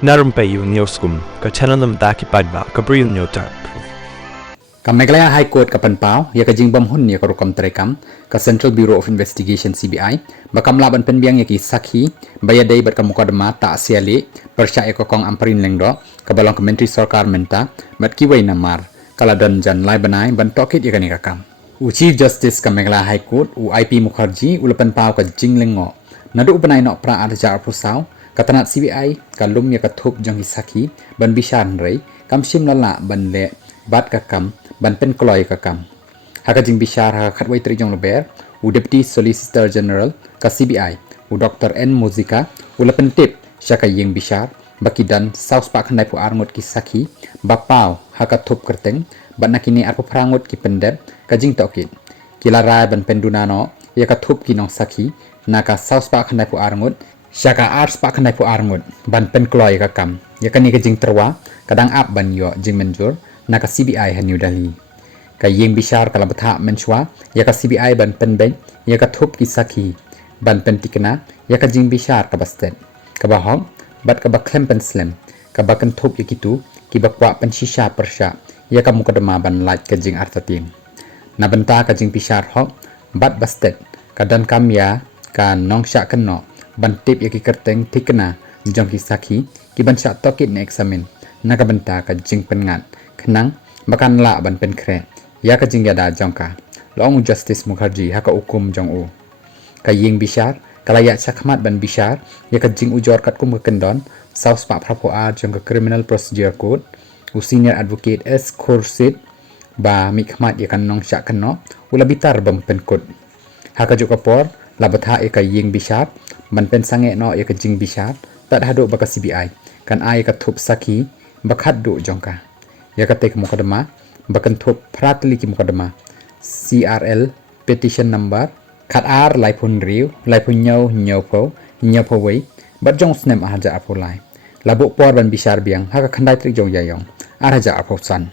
Na Rympei U channel nabynta paidbah Bri U Hynñiewtrep. Meghalaya High Court ka Pynpaw ya ka jing bam hun ya ka rukam terekam ka Central Bureau of Investigation CBI bakam laban penbiang ya ki sakhi bayadai bat ka mukotduma ta siali persya ya ka kong amparin lengdo ka balong ka menteri sarkar menta bat ki wai namar kala dan jan lai banai ban tohkit ya ka ni kakam u Chief Justice ka Meghalaya High Court u iaphi Mukherjee u Pynpaw ka jing lengo nadu upanai nok pra arja pusau katanat CBI ka lum ya ka thup jong hi sakhi ban bishan rei kam sim lala ban le bat ka kam ban pen kloy ka kam haka jing bishar ha khatwai tri jong leber u Deputy Solicitor General ka CBI u Dr. N Muzika u lapen tip syaka yeng bishar bakidan saus pak khandai pu arngot ki sakhi bapaw haka thup kyrteng ban nakini arpu prangot ki pendep ka jing tohkit kilarai ban pendunano ya ka thup ki nong sakhi naka saus pak khandai pu arngot syaka ars pak khandai pu arngot ban pen kloy ka kam ya kani ka jing terwa kadang ap ban yo jing menjur naka CBI ha New Delhi ka yeng bishar kala batha menchwa ya ka CBI ban penbeng ya ka thup ki sakhi ban pentikna ya ka jing bishar ka bastet ka bahong bat ka baklem pen slem ka bakan thup ya kitu ki bakwa pen shisha persya ya ka mukotduma ban light ka jing artatim nabynta ka jing bishar hok bat bastet ka dan kam ya ka nongsha kenno ban tip ya ki kyrteng tikna jong ki sakhi ki ban sha tohkit ne examine naka benta ka jing pengat kenang bakan la ban pen kre ya ka jing yada jongka long Justice Mukherjee haka ukum jong u ka yeng bishar kala ya chakmat ban bishar ya ka jing ujor kat kum kendon saus pa prapo a jong ka Criminal Procedure Code u Senior Advocate S Khursid ba mikmat ya kan nong syak kenno ula bitar bam pen kod haka joka por labatha ya ka yeng bishar ban pen sange no ya ka jing bishar tat hado baka CBI kan ai ka thup sakhi bakhat do jongka ya ka tek mukotduma bakan thup pratli ki mukotduma CRL petition number khat ar laipun riu laipun nyau nyau wei bat jong snem ahaja apolai labuk por ban bishar biang haka khandai tri jong yayong araja aposan